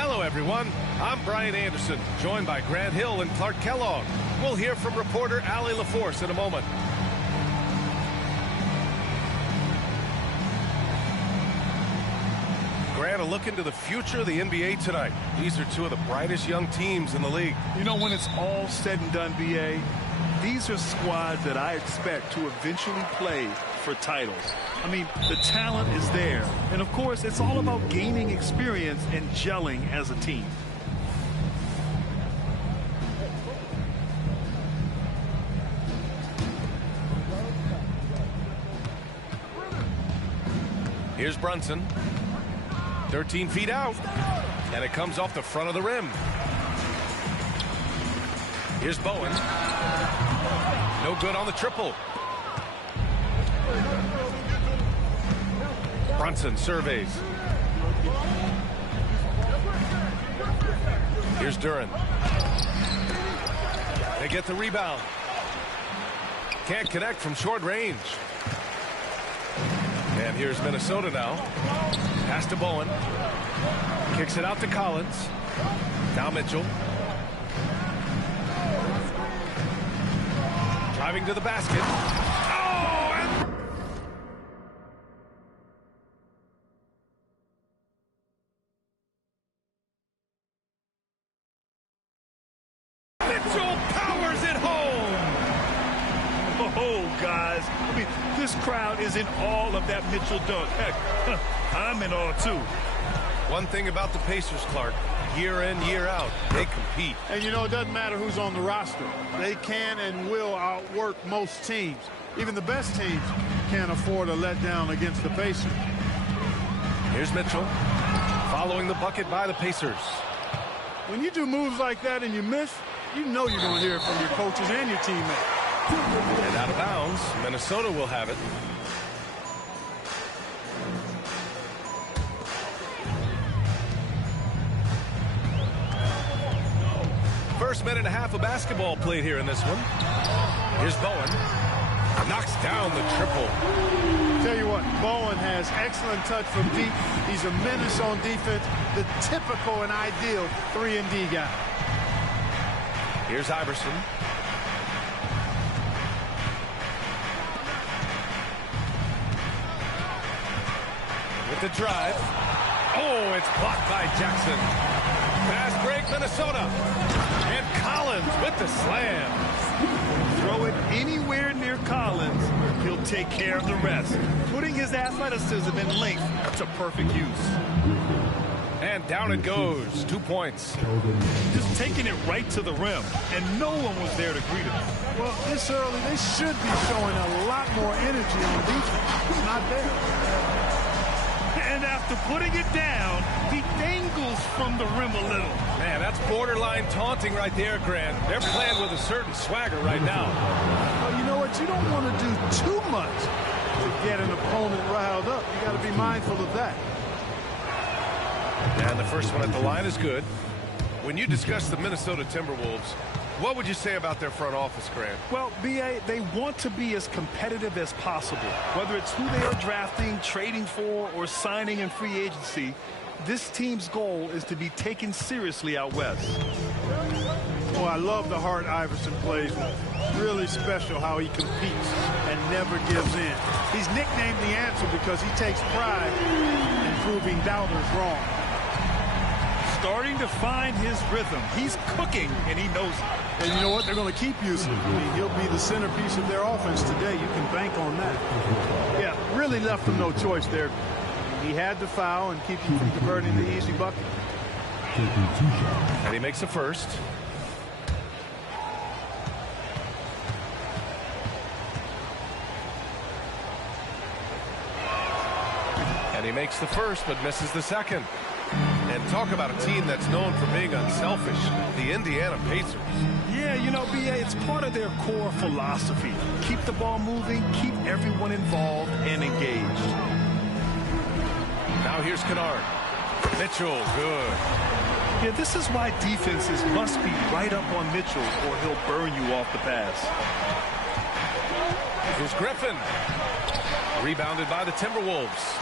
Hello, everyone. I'm Brian Anderson, joined by Grant Hill and Clark Kellogg. We'll hear from reporter Allie LaForce in a moment. Grant, a look into the future of the NBA tonight. These are two of the brightest young teams in the league. You know, when it's all said and done, BA, these are squads that I expect to eventually play for titles. I mean, the talent is there. And, of course, it's all about gaining experience and gelling as a team. Here's Brunson. 13 feet out. And it comes off the front of the rim. Here's Bowen. No good on the triple. Brunson surveys. Here's Duran. They get the rebound. Can't connect from short range. And here's Minnesota now. Pass to Bowen. Kicks it out to Collins. Now Mitchell. Driving to the basket. Oh, and Mitchell powers it home. Oh, guys. I mean, this crowd is in awe of that Mitchell dunk. Heck, I'm in awe, too. One thing about the Pacers, Clark, year in, year out, they compete. And, you know, it doesn't matter who's on the roster. They can and will outwork most teams. Even the best teams can't afford a letdown against the Pacers. Here's Mitchell, following the bucket by the Pacers. When you do moves like that and you miss, you know you're going to hear it from your coaches and your teammates. And out of bounds, Minnesota will have it. First minute and a half of basketball played here in this one. Here's Bowen. Knocks down the triple. Tell you what, Bowen has excellent touch from deep. He's a menace on defense. The typical and ideal 3-and-D guy. Here's Iverson. With the drive. Oh, it's blocked by Jackson. Fast break, Minnesota. And Collins with the slam. Throw it anywhere near Collins, he'll take care of the rest. Putting his athleticism and length to perfect use. And down it goes. 2 points. Just taking it right to the rim, and no one was there to greet him. Well, this early, they should be showing a lot more energy on defense. It's not there. And after putting it down, he dangles from the rim a little. Man, that's borderline taunting right there, Grant. They're playing with a certain swagger right now. Well, you know what? You don't want to do too much to get an opponent riled up. You got to be mindful of that. And the first one at the line is good. When you discuss the Minnesota Timberwolves, what would you say about their front office, Grant? Well, B.A., they want to be as competitive as possible. Whether it's who they are drafting, trading for, or signing in free agency, this team's goal is to be taken seriously out west. Oh, I love the heart Iverson plays with. Really special how he competes and never gives in. He's nicknamed the answer because he takes pride in proving doubters wrong. Starting to find his rhythm. He's cooking, and he knows it. And you know what? They're going to keep using him. I mean, he'll be the centerpiece of their offense today. You can bank on that. Yeah, really left him no choice there. He had to foul and keep him from converting the easy bucket. And he makes the first. And he makes the first, but misses the second. And talk about a team that's known for being unselfish, the Indiana Pacers. Yeah, you know, B.A., it's part of their core philosophy. Keep the ball moving, keep everyone involved and engaged. Now here's Kennard. Mitchell, good. Yeah, this is why defenses must be right up on Mitchell or he'll burn you off the pass. Here's Griffin. Rebounded by the Timberwolves.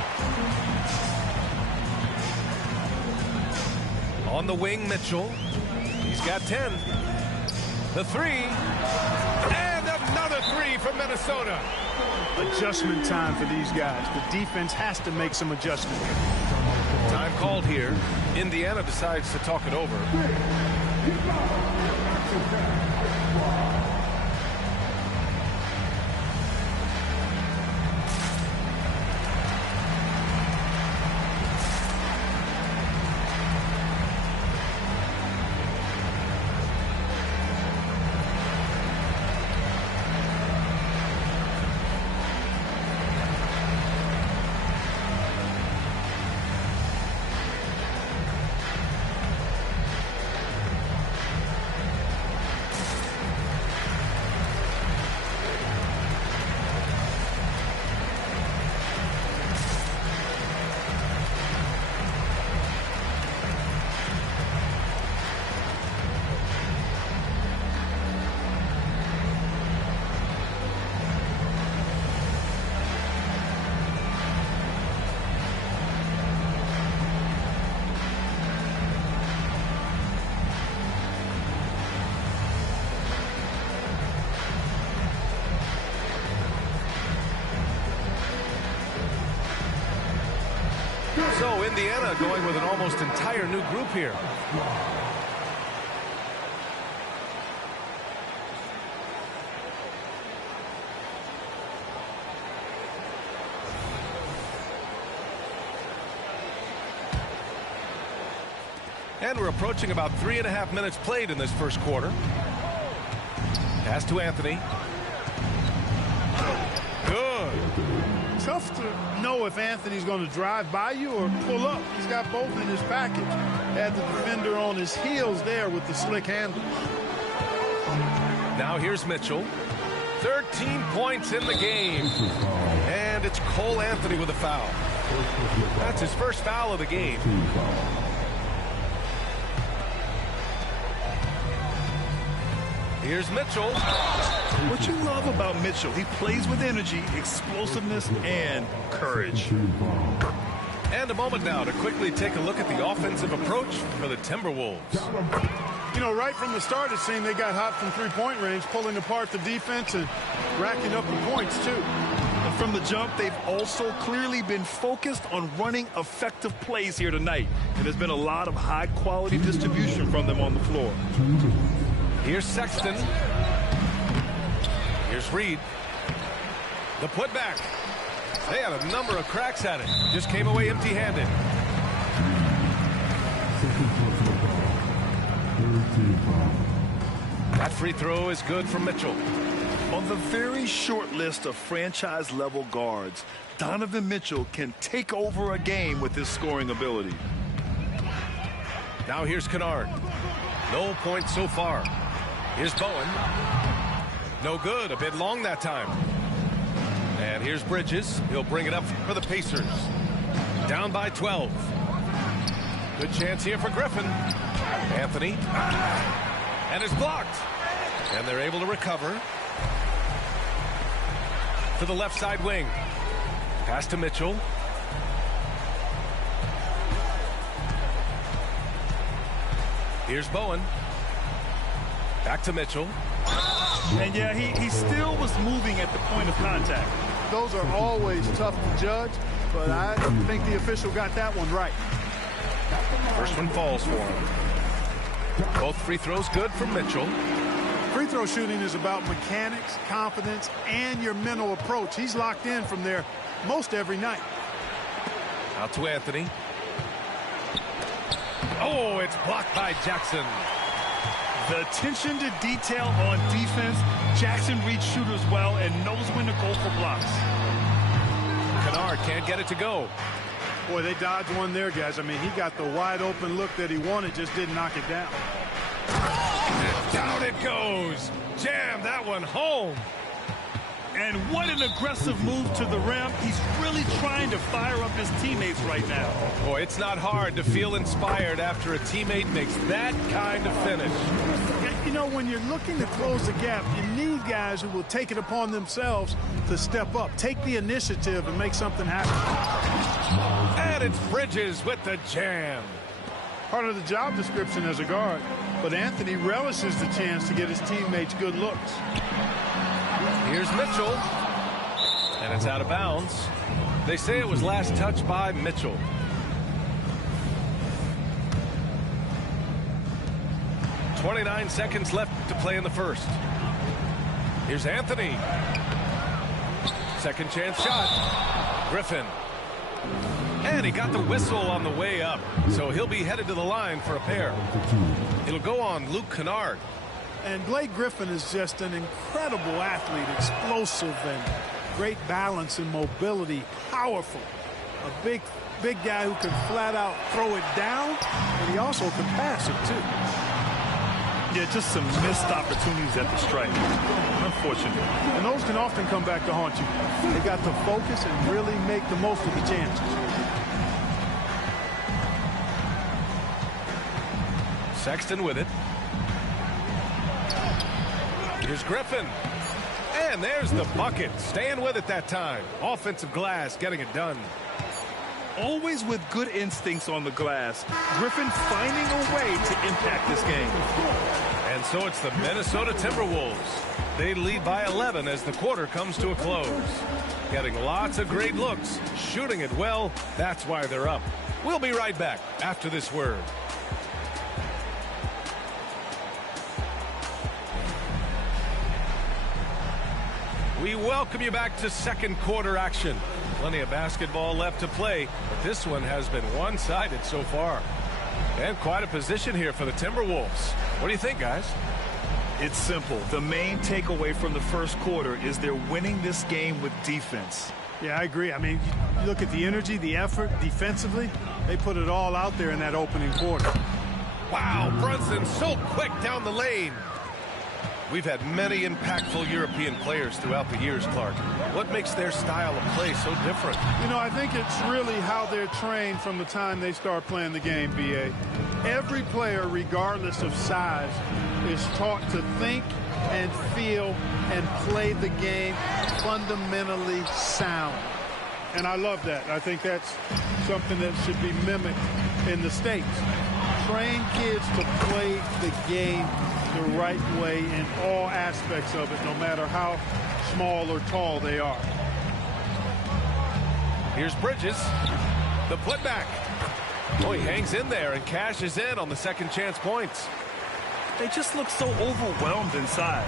On the wing, Mitchell. He's got 10. The three. And another three from Minnesota. Adjustment time for these guys. The defense has to make some adjustment. Time called here. Indiana decides to talk it over. So Indiana going with an almost entire new group here. And we're approaching about 3.5 minutes played in this first quarter. Pass to Anthony. Good. Tough to know if Anthony's going to drive by you or pull up. He's got both in his package. Had the defender on his heels there with the slick handle. Now here's Mitchell. 13 points in the game. And it's Cole Anthony with a foul. That's his first foul of the game. Here's Mitchell. What you love about Mitchell, he plays with energy, explosiveness, and courage. And a moment now to quickly take a look at the offensive approach for the Timberwolves. You know, right from the start, it seemed they got hot from three-point range, pulling apart the defense and racking up the points, too. And from the jump, they've also clearly been focused on running effective plays here tonight. And there's been a lot of high-quality distribution from them on the floor. Here's Sexton. Here's Reed. The putback. They had a number of cracks at it. Just came away empty-handed. That free throw is good from Mitchell. On the very short list of franchise-level guards, Donovan Mitchell can take over a game with his scoring ability. Now here's Kennard. No points so far. Here's Bowen. No good. A bit long that time. And here's Bridges. He'll bring it up for the Pacers. Down by 12. Good chance here for Griffin. Anthony. And it's blocked. And they're able to recover. To the left side wing. Pass to Mitchell. Here's Bowen. Back to Mitchell. And yeah, he still was moving at the point of contact. Those are always tough to judge, but I think the official got that one right. First one falls for him. Both free throws good from Mitchell. Free throw shooting is about mechanics, confidence, and your mental approach. He's locked in from there most every night. Out to Anthony. Oh, it's blocked by Jackson. The attention to detail on defense. Jackson reads shooters well and knows when to go for blocks. Kennard can't get it to go. Boy, they dodged one there, guys. I mean, he got the wide open look that he wanted, just didn't knock it down. And down it goes. Jam that one home. And what an aggressive move to the rim. He's really trying to fire up his teammates right now. Boy, it's not hard to feel inspired after a teammate makes that kind of finish. You know, when you're looking to close the gap, you need guys who will take it upon themselves to step up, take the initiative, and make something happen. And it's Bridges with the jam. Part of the job description as a guard, but Anthony relishes the chance to get his teammates good looks. Here's Mitchell. And it's out of bounds. They say it was last touched by Mitchell. .29 seconds left to play in the first. Here's Anthony. Second chance shot. Griffin. And he got the whistle on the way up. So he'll be headed to the line for a pair. It'll go on Luke Kennard. And Blake Griffin is just an incredible athlete, explosive and great balance and mobility, powerful. A big guy who can flat out throw it down, and he also can pass it too. Yeah, just some missed opportunities at the stripe. Unfortunate. And those can often come back to haunt you. They got to focus and really make the most of the chances. Sexton with it. Here's Griffin. And there's the bucket. Staying with it that time. Offensive glass getting it done. Always with good instincts on the glass. Griffin finding a way to impact this game. And so it's the Minnesota Timberwolves. They lead by 11 as the quarter comes to a close. Getting lots of great looks. Shooting it well. That's why they're up. We'll be right back after this word. We welcome you back to second quarter action. Plenty of basketball left to play, but this one has been one-sided so far. And quite a position here for the Timberwolves. What do you think, guys? It's simple. The main takeaway from the first quarter is they're winning this game with defense. Yeah, I agree. I mean, you look at the energy, the effort defensively. They put it all out there in that opening quarter. Wow, Brunson so quick down the lane. We've had many impactful European players throughout the years, Clark. What makes their style of play so different? You know, I think it's really how they're trained from the time they start playing the game, B.A. Every player, regardless of size, is taught to think and feel and play the game fundamentally sound. And I love that. I think that's something that should be mimicked in the States. Train kids to play the game the right way in all aspects of it, no matter how small or tall they are. Here's Bridges. The putback. Oh, he hangs in there and cashes in on the second chance points. They just look so overwhelmed inside.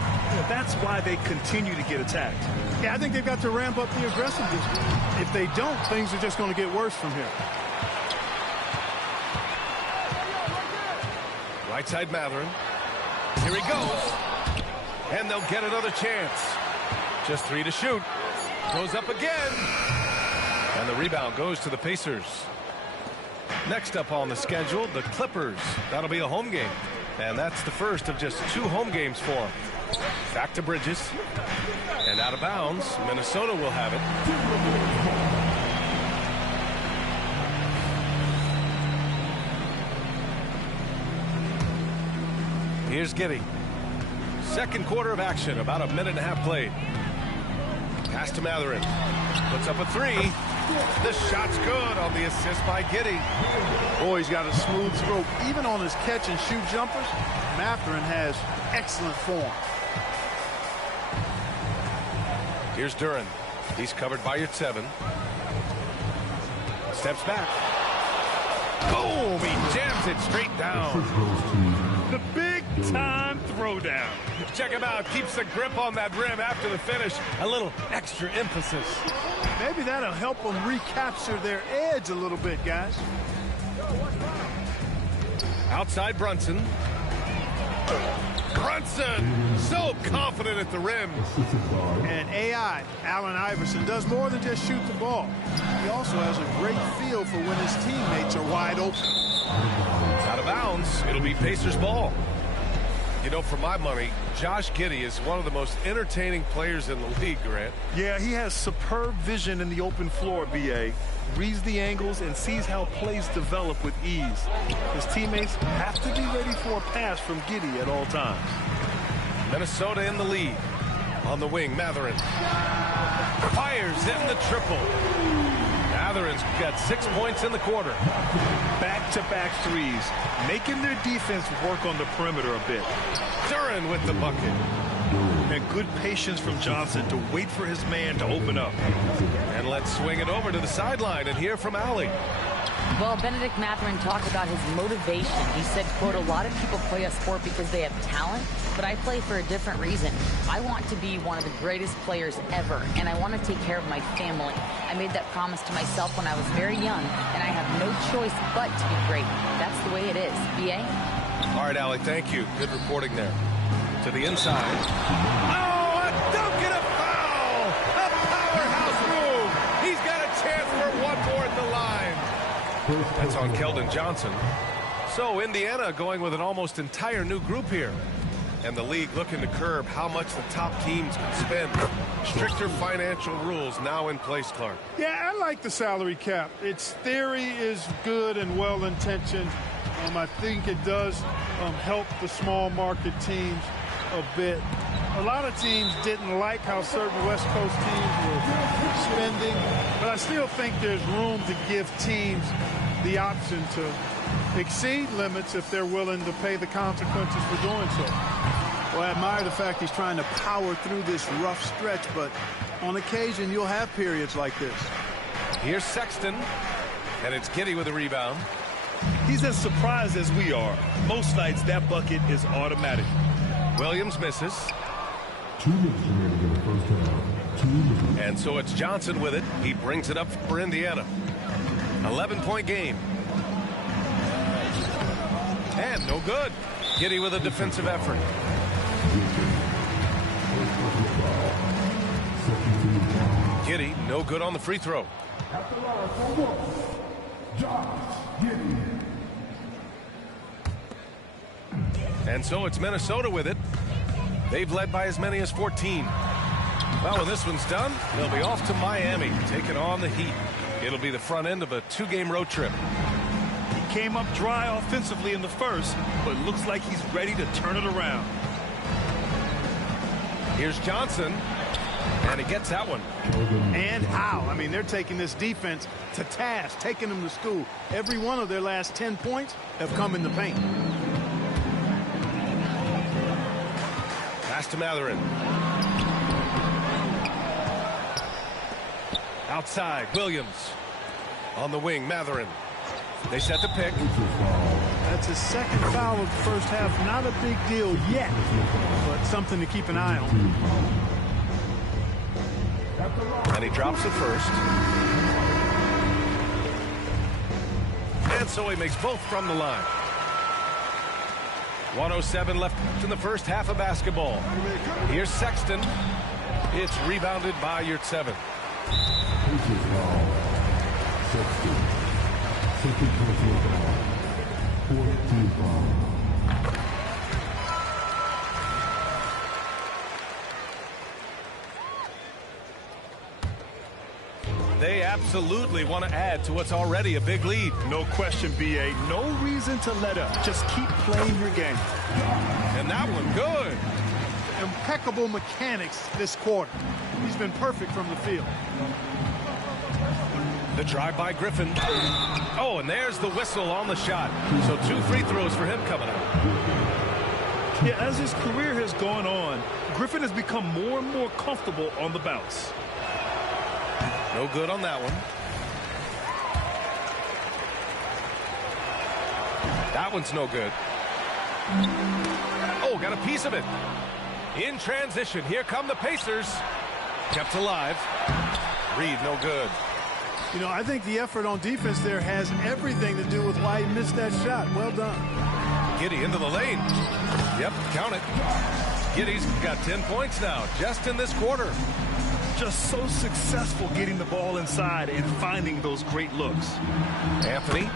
That's why they continue to get attacked. Yeah, I think they've got to ramp up the aggressiveness. If they don't, things are just going to get worse from here. Right side Matherin. Here he goes. And they'll get another chance. Just 3 to shoot. Goes up again. And the rebound goes to the Pacers. Next up on the schedule, the Clippers. That'll be a home game. And that's the first of just 2 home games for them. Back to Bridges. And out of bounds. Minnesota will have it. Here's Giddey. Second quarter of action, about a minute and a half played. Pass to Matherin. Puts up a 3. The shot's good on the assist by Giddey. Boy, he's got a smooth stroke. Even on his catch and shoot jumpers, Mathurin has excellent form. Here's Duran. He's covered by your 7. Steps back. Boom! He jams it straight down. The big-time throwdown. Check him out. Keeps the grip on that rim after the finish. A little extra emphasis. Maybe that'll help them recapture their edge a little bit, guys. Outside Brunson. Brunson, so confident at the rim. And AI, Allen Iverson, does more than just shoot the ball. He also has a great feel for when his teammates are wide open. Out of bounds. It'll be Pacers ball. You know, for my money, Josh Giddey is one of the most entertaining players in the league, Grant. Yeah, he has superb vision in the open floor, B.A. Reads the angles and sees how plays develop with ease. His teammates have to be ready for a pass from Giddey at all times. Minnesota in the lead. On the wing, Mathurin. Fires in the triple. Mathurin's got 6 points in the quarter. Back-to-back threes, making their defense work on the perimeter a bit. Duran with the bucket. And good patience from Johnson to wait for his man to open up. And let's swing it over to the sideline and hear from Allie. Well, Benedict Mathurin talked about his motivation. He said, quote, "A lot of people play a sport because they have talent, but I play for a different reason. I want to be one of the greatest players ever, and I want to take care of my family. I made that promise to myself when I was very young, and I have no choice but to be great. That's the way it is." B.A.? All right, Allie, thank you. Good reporting there. To the inside. Oh, a dunk and a foul! A powerhouse move! He's got a chance for one more at the line. That's on Keldon Johnson. So Indiana going with an almost entire new group here. And the league looking to curb how much the top teams can spend. Stricter financial rules now in place, Clark. Yeah, I like the salary cap. Its theory is good and well-intentioned. I think it does help the small market teams a bit. A lot of teams didn't like how certain West Coast teams were spending, but I still think there's room to give teams the option to exceed limits if they're willing to pay the consequences for doing so. Well, I admire the fact he's trying to power through this rough stretch, but on occasion you'll have periods like this. Here's Sexton, and it's Giddey with a rebound. He's as surprised as we are. Most nights that bucket is automatic. Williams misses. 2 minutes remaining in the first half. 2 minutes. And so it's Johnson with it. He brings it up for Indiana. 11-point game. And no good. Giddey with a defensive effort. Giddey, no good on the free throw. And so it's Minnesota with it. They've led by as many as 14. Well, when this one's done, they'll be off to Miami, taking on the Heat. It'll be the front end of a 2-game road trip. He came up dry offensively in the first, but looks like he's ready to turn it around. Here's Johnson, and he gets that one. And how? I mean, they're taking this defense to task, taking them to school. Every one of their last 10 points have come in the paint. Pass to Mathurin. Outside, Williams. On the wing, Mathurin. They set the pick. That's his second foul of the first half. Not a big deal yet, but something to keep an eye on. And he drops the first. And so he makes both from the line. 1:07 left in the first half of basketball. Here's Sexton. It's rebounded by Yurtseven. They absolutely want to add to what's already a big lead. No question, B.A. No reason to let up. Just keep playing your game. And that one good. Impeccable mechanics this quarter. He's been perfect from the field. The drive by Griffin. Oh, and there's the whistle on the shot. So 2 free throws for him coming up. Yeah, as his career has gone on, Griffin has become more and more comfortable on the bounce. No good on that one. That one's no good. Oh, got a piece of it. In transition, here come the Pacers. Kept alive. Reed, no good. You know, I think the effort on defense there has everything to do with why he missed that shot. Well done. Giddey into the lane. Yep, count it. Giddey's got 10 points now, just in this quarter. Just so successful getting the ball inside and finding those great looks. Anthony.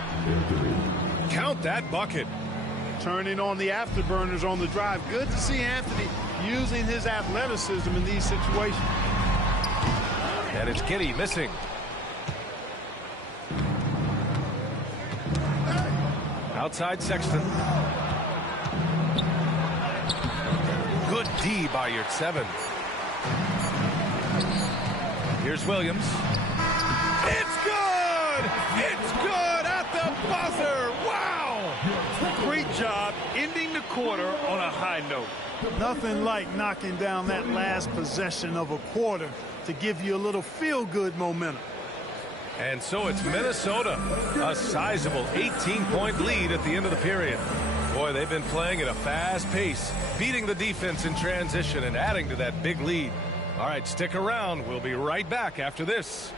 Count that bucket. Turning on the afterburners on the drive. Good to see Anthony using his athleticism in these situations. And it's Giddey missing. Outside Sexton. Good D by Yurtseven. Here's Williams. It's good! It's good at the buzzer! Wow! Great job ending the quarter on a high note. Nothing like knocking down that last possession of a quarter to give you a little feel-good momentum. And so it's Minnesota, a sizable 18-point lead at the end of the period. Boy, they've been playing at a fast pace, beating the defense in transition and adding to that big lead. All right, stick around. We'll be right back after this.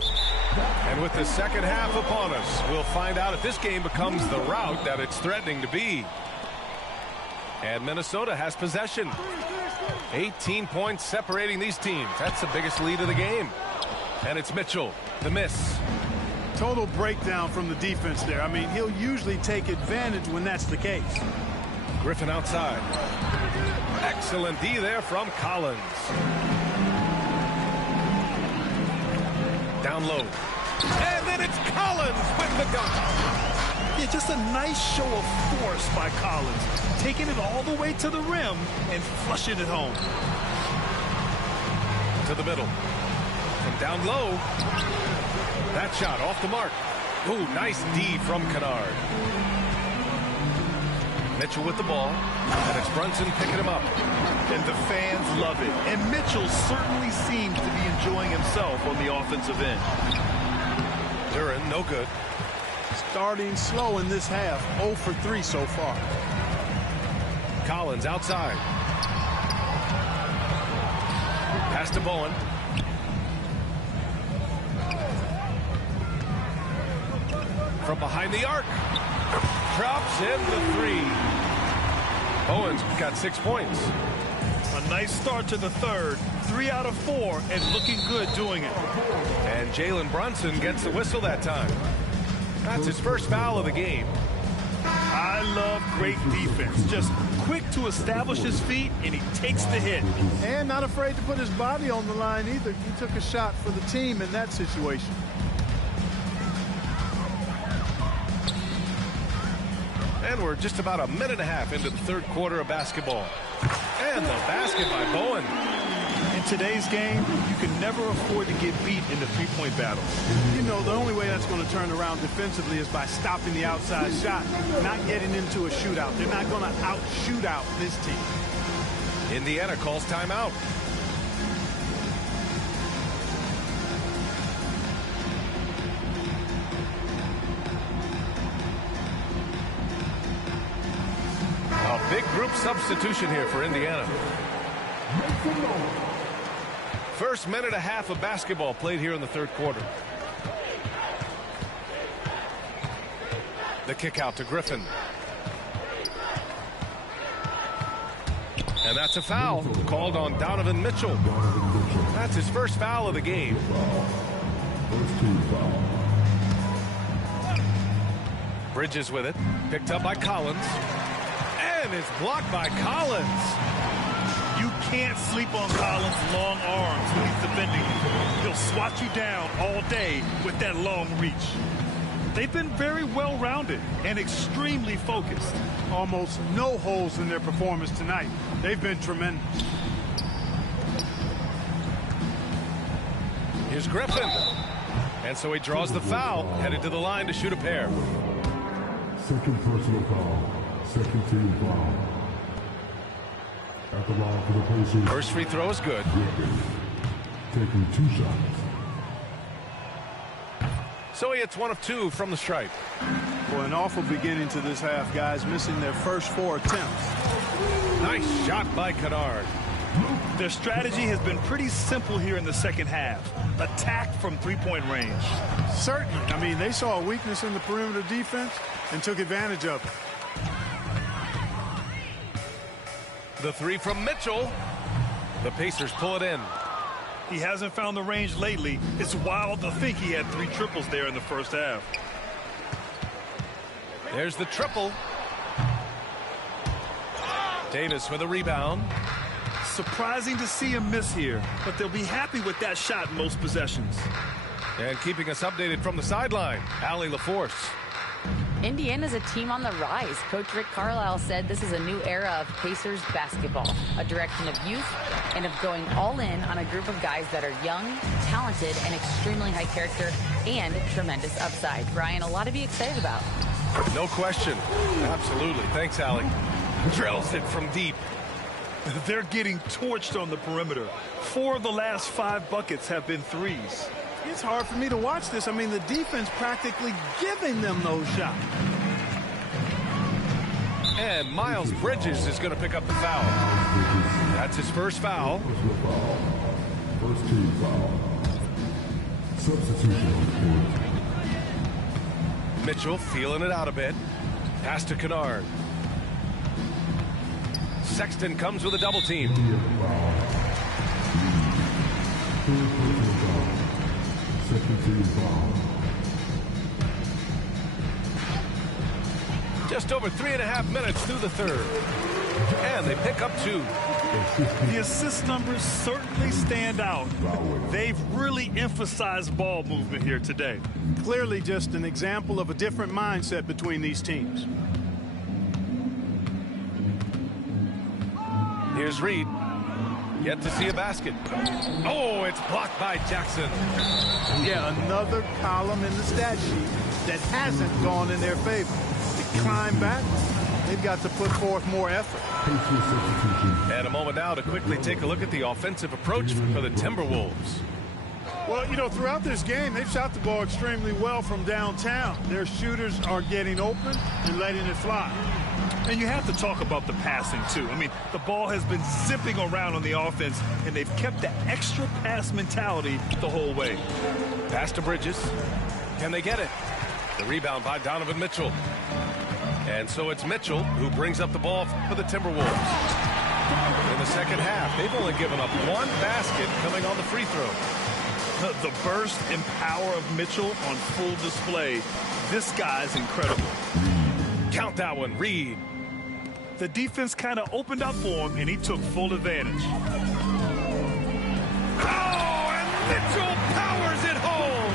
And with the second half upon us, we'll find out if this game becomes the rout that it's threatening to be. And Minnesota has possession. 18 points separating these teams. That's the biggest lead of the game. And it's Mitchell, the miss. Total breakdown from the defense there. I mean, he'll usually take advantage when that's the case. Griffin outside. Excellent D there from Collins. Down low. And then it's Collins with the dunk. Yeah, just a nice show of force by Collins, taking it all the way to the rim and flushing it home. To the middle. From down low. That shot off the mark. Ooh, nice D from Kennard. Mitchell with the ball. And it's Brunson picking him up. And the fans love it. And Mitchell certainly seems to be enjoying himself on the offensive end. Duren, no good. Starting slow in this half. 0 for 3 so far. Collins outside. Pass to Bowen. From behind the arc. Drops in the 3. Bowen's got 6 points. A nice start to the third. 3 out of 4 and looking good doing it. And Jalen Brunson gets the whistle that time. That's his first foul of the game. I love great defense. Just quick to establish his feet, and he takes the hit. And not afraid to put his body on the line either. He took a shot for the team in that situation. And we're just about a minute and a half into the third quarter of basketball. And the basket by Bowen. In today's game, you can never afford to get beat in the three-point battle. You know, the only way that's going to turn around defensively is by stopping the outside shot, not getting into a shootout. They're not going to out-shoot out this team. Indiana calls timeout. A big group substitution here for Indiana. First minute and a half of basketball played here in the third quarter. The kick out to Griffin. And that's a foul called on Donovan Mitchell. That's his first foul of the game. Bridges with it. Picked up by Collins. And it's blocked by Collins. You can't sleep on Collins' long arms when he's defending you. He'll swat you down all day with that long reach. They've been very well-rounded and extremely focused. Almost no holes in their performance tonight. They've been tremendous. Here's Griffin. And so he draws the foul, headed to the line to shoot a pair. Second personal foul. Second team foul. At the line for the Pacers. First free throw is good. Griffin taking 2 shots. So he hits 1 of 2 from the stripe. Boy, an awful beginning to this half, guys, missing their first 4 attempts. Nice shot by Kennard. Their strategy has been pretty simple here in the second half. Attack from three-point range. Certainly. I mean, they saw a weakness in the perimeter defense and took advantage of it. The 3 from Mitchell. The Pacers pull it in. He hasn't found the range lately. It's wild to think he had 3 triples there in the first half. There's the triple. Davis with a rebound. Surprising to see him miss here, but they'll be happy with that shot in most possessions. And keeping us updated from the sideline, Allie LaForce. Indiana's a team on the rise. Coach Rick Carlisle said this is a new era of Pacers basketball, a direction of youth and of going all in on a group of guys that are young, talented, and extremely high character and tremendous upside. Brian, a lot to be excited about. No question. Absolutely. Thanks, Allie. Drills it from deep. They're getting torched on the perimeter. 4 of the last 5 buckets have been threes. It's hard for me to watch this. I mean, the defense practically giving them those shots. And Miles Bridges is going to pick up the foul. That's his first foul. Personal foul. First team foul. Substitution on the court. Mitchell feeling it out a bit. Pass to Kennard. Sexton comes with a double team. Second team foul. Just over 3.5 minutes through the third. And they pick up 2. The assist numbers certainly stand out. They've really emphasized ball movement here today. Clearly just an example of a different mindset between these teams. Here's Reed. Yet to see a basket. Oh, it's blocked by Jackson. Yeah, another column in the stat sheet that hasn't gone in their favor. To climb back, they've got to put forth more effort. And a moment now to quickly take a look at the offensive approach for the Timberwolves. Well, you know, throughout this game, they've shot the ball extremely well from downtown. Their shooters are getting open and letting it fly. And you have to talk about the passing, too. I mean, the ball has been zipping around on the offense, and they've kept the extra pass mentality the whole way. Pass to Bridges. Can they get it? The rebound by Donovan Mitchell. And so it's Mitchell who brings up the ball for the Timberwolves. In the second half, they've only given up 1 basket coming on the free throw. The burst and power of Mitchell on full display. This guy's incredible. Count that one, Reed. The defense kind of opened up for him, and he took full advantage. Oh, and Mitchell powers it home.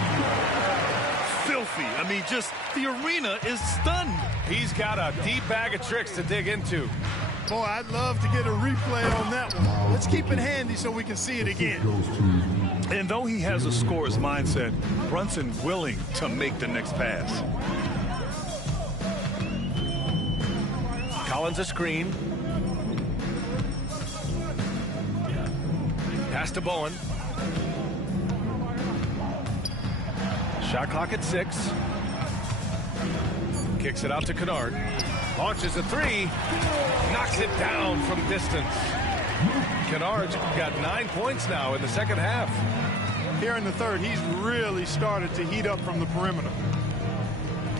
Filthy. I mean, just the arena is stunned. He's got a deep bag of tricks to dig into. Boy, I'd love to get a replay on that one. Let's keep it handy so we can see it again. And though he has a scorer's mindset, Brunson willing to make the next pass. Collins a screen. Pass to Bowen. Shot clock at 6. Kicks it out to Kennard. Launches a 3. Knocks it down from distance. Kennard's got 9 points now in the second half. Here in the third, he's really started to heat up from the perimeter.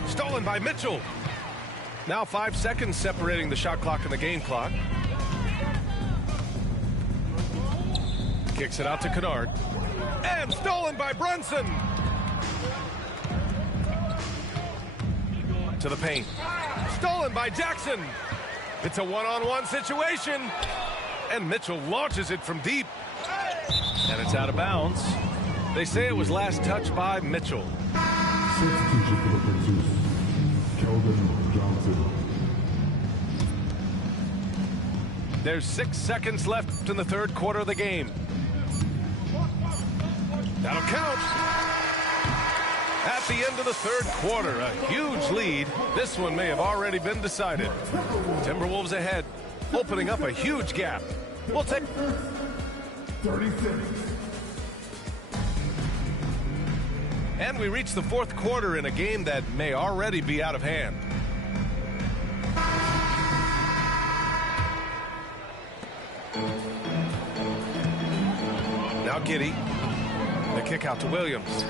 Stolen by Mitchell. Now 5 seconds separating the shot clock and the game clock. Kicks it out to Kennard. And stolen by Brunson. To the paint. Stolen by Jackson. It's a one-on-one situation. And Mitchell launches it from deep. And it's out of bounds. They say it was last touched by Mitchell. Substitution for the Pacers. Keldon Johnson. There's 6 seconds left in the third quarter of the game. That'll count. At the end of the third quarter, a huge lead. This one may have already been decided. Timberwolves ahead, opening up a huge gap. We'll take 36. And we reach the fourth quarter in a game that may already be out of hand. Now Giddey. The kick out to Williams.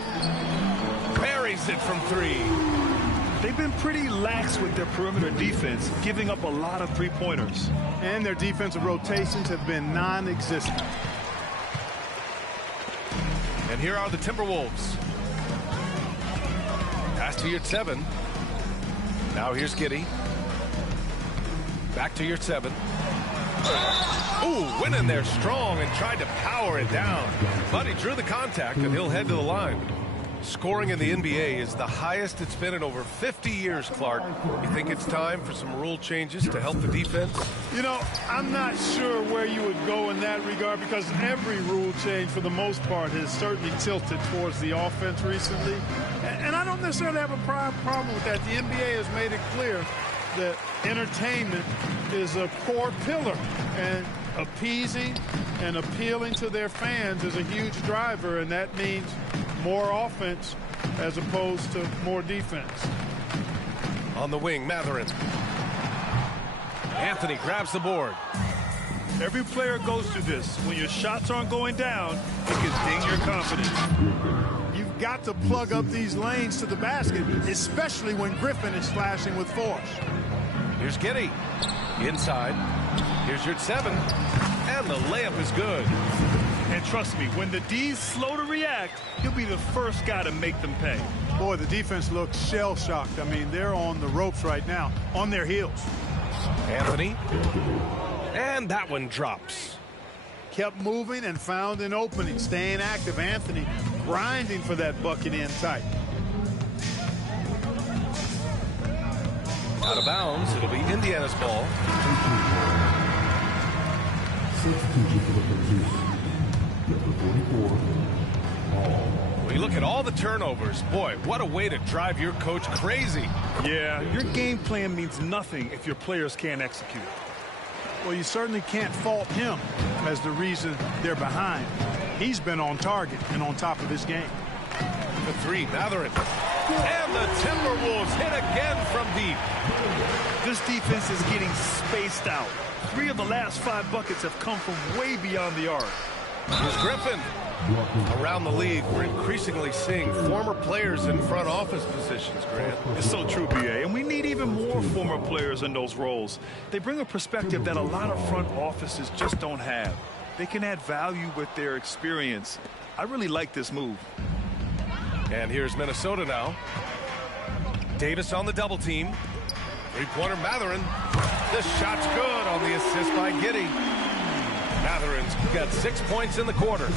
Buries it from three. They've been pretty lax with their perimeter defense, giving up a lot of three-pointers. And their defensive rotations have been non-existent. And here are the Timberwolves. Pass to Yurtseven. Now here's Giddey. Back to Yurtseven. Ooh, went in there strong and tried to power it down. But he drew the contact and he'll head to the line. Scoring in the NBA is the highest it's been in over 50 years, Clark. You think it's time for some rule changes to help the defense? You know, I'm not sure where you would go in that regard because every rule change, for the most part, has certainly tilted towards the offense recently. And I don't necessarily have a problem with that. The NBA has made it clear that entertainment is a core pillar, and appeasing and appealing to their fans is a huge driver, and that means more offense as opposed to more defense. On the wing, Mathurin. Anthony grabs the board. Every player goes through this. When your shots aren't going down, it can ding your confidence. You've got to plug up these lanes to the basket, especially when Griffin is slashing with force. Here's Giddey. Inside. Here's Yurtseven. And the layup is good. And trust me, when the D's slow to react, he'll be the first guy to make them pay. Boy, the defense looks shell-shocked. I mean, they're on the ropes right now, on their heels. Anthony. And that one drops. Kept moving and found an opening, staying active. Anthony grinding for that bucket in tight. Out of bounds. It'll be Indiana's ball. Substitution for the Pacers. Number 44, Hall. When you look at all the turnovers, boy, what a way to drive your coach crazy. Yeah, your game plan means nothing if your players can't execute. Well, you certainly can't fault him as the reason they're behind. He's been on target and on top of his game. The three, Mathurin. And the Timberwolves hit again from deep. This defense is getting spaced out. 3 of the last 5 buckets have come from way beyond the arc. Here's Griffin. Around the league, we're increasingly seeing former players in front office positions, Grant. It's so true, B.A., and we need even more former players in those roles. They bring a perspective that a lot of front offices just don't have. They can add value with their experience. I really like this move. And here's Minnesota now. Davis on the double team. Three-pointer Mathurin. The shot's good on the assist by Giddey. Mathurin's got 6 points in the quarter.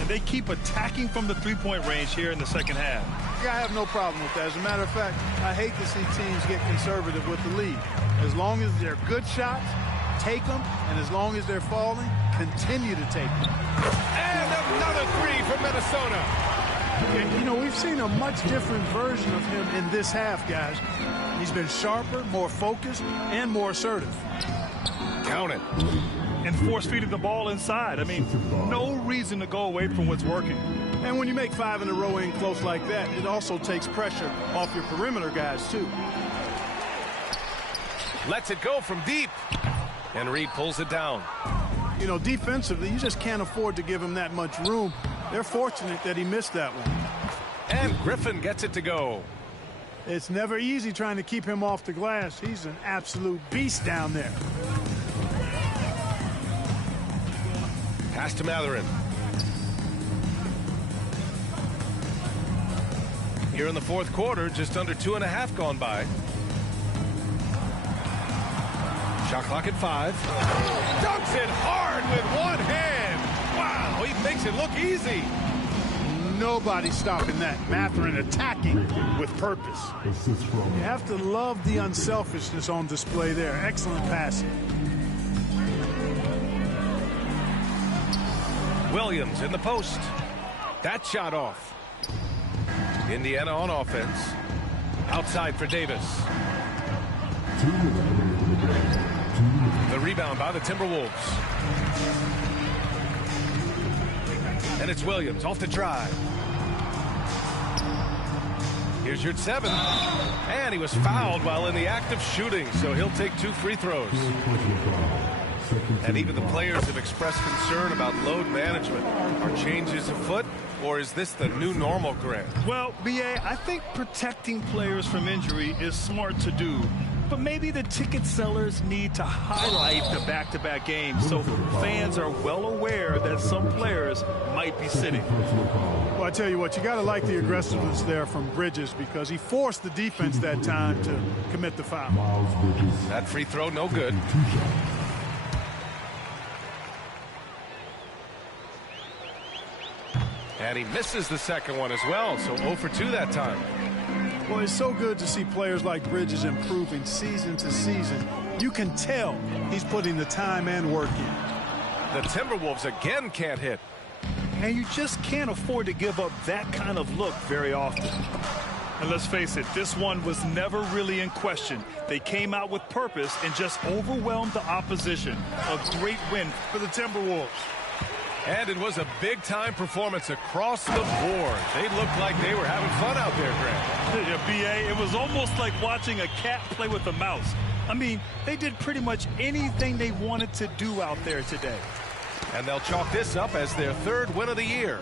And they keep attacking from the three-point range here in the second half. Yeah, I have no problem with that. As a matter of fact, I hate to see teams get conservative with the lead. As long as they're good shots, take them, and as long as they're falling, continue to take them. And another three from Minnesota. And, you know, we've seen a much different version of him in this half, guys. He's been sharper, more focused, and more assertive. Count it. And force-feeding the ball inside. I mean, no reason to go away from what's working. And when you make 5 in a row in close like that, it also takes pressure off your perimeter guys, too. Lets it go from deep. And Reed pulls it down. You know, defensively, you just can't afford to give him that much room. They're fortunate that he missed that one. And Griffin gets it to go. It's never easy trying to keep him off the glass. He's an absolute beast down there. Pass to Mathurin. Here in the fourth quarter, just under 2.5 gone by. Shot clock at 5. Dunks it hard with one hand. Wow, he makes it look easy. Nobody's stopping that. Mathurin attacking with purpose. Assist from You have to love the unselfishness on display there. Excellent passing. Williams in the post. That shot off. Indiana on offense. Outside for Davis. 2 minutes remaining in the game. 2 minutes. The rebound by the Timberwolves. And it's Williams off the drive. Here's your 7. And he was fouled while in the act of shooting, so he'll take 2 free throws. And even the players have expressed concern about load management. Are changes afoot, or is this the new normal, Grant? Well, B.A., I think protecting players from injury is smart to do. But maybe the ticket sellers need to highlight the back-to-back games so fans are well aware that some players might be sitting. Well, I tell you what, you got to like the aggressiveness there from Bridges because he forced the defense that time to commit the foul. That free throw, no good. And he misses the second one as well, so 0 for 2 that time. Well, it's so good to see players like Bridges improving season to season. You can tell he's putting the time and work in. The Timberwolves again can't hit. And you just can't afford to give up that kind of look very often. And let's face it, this one was never really in question. They came out with purpose and just overwhelmed the opposition. A great win for the Timberwolves. And it was a big-time performance across the board. They looked like they were having fun out there, Grant. Yeah, B.A., it was almost like watching a cat play with a mouse. I mean, they did pretty much anything they wanted to do out there today. And they'll chalk this up as their 3rd win of the year.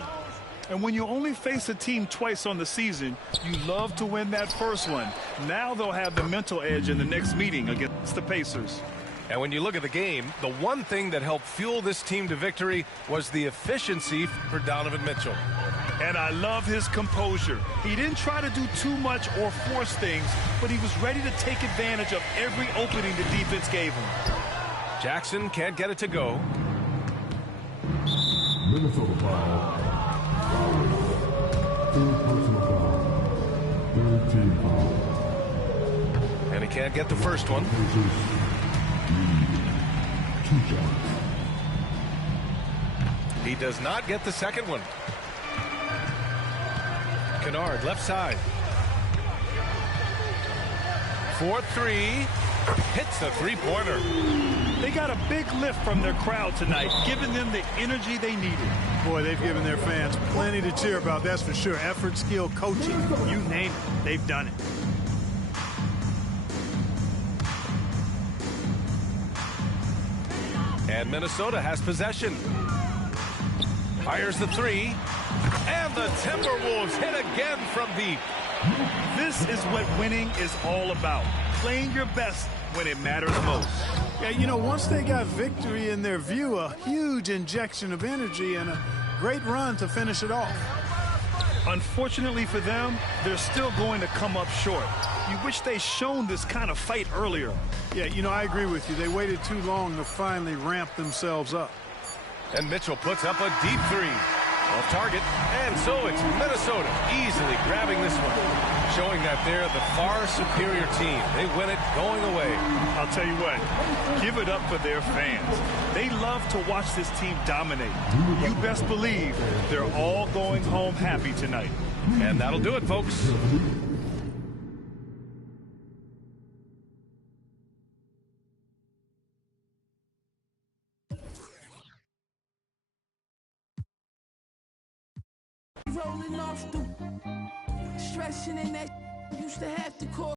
And when you only face a team twice on the season, you love to win that first one. Now they'll have the mental edge in the next meeting against the Pacers. And when you look at the game, the one thing that helped fuel this team to victory was the efficiency for Donovan Mitchell. And I love his composure. He didn't try to do too much or force things, but he was ready to take advantage of every opening the defense gave him. Jackson can't get it to go. Minnesota foul. Third personal foul. Third team foul. And he can't get the first one. He does not get the second one. Kennard, left side. 4-3. Hits the three-pointer. They got a big lift from their crowd tonight, giving them the energy they needed. Boy, they've given their fans plenty to cheer about, that's for sure. Effort, skill, coaching, you name it, they've done it. And Minnesota has possession. Fires the 3. And the Timberwolves hit again from deep. This is what winning is all about. Playing your best when it matters most. Yeah, you know, once they got victory in their view, a huge injection of energy and a great run to finish it off. Unfortunately for them, they're still going to come up short. You wish they'd shown this kind of fight earlier. Yeah, you know, I agree with you. They waited too long to finally ramp themselves up. And Mitchell puts up a deep 3. Off target. And so it's Minnesota easily grabbing this one, showing that they're the far superior team. They win it going away. I'll tell you what, give it up for their fans. They love to watch this team dominate. You best believe they're all going home happy tonight. And that'll do it, folks. Rolling off the stressing in that used to have to call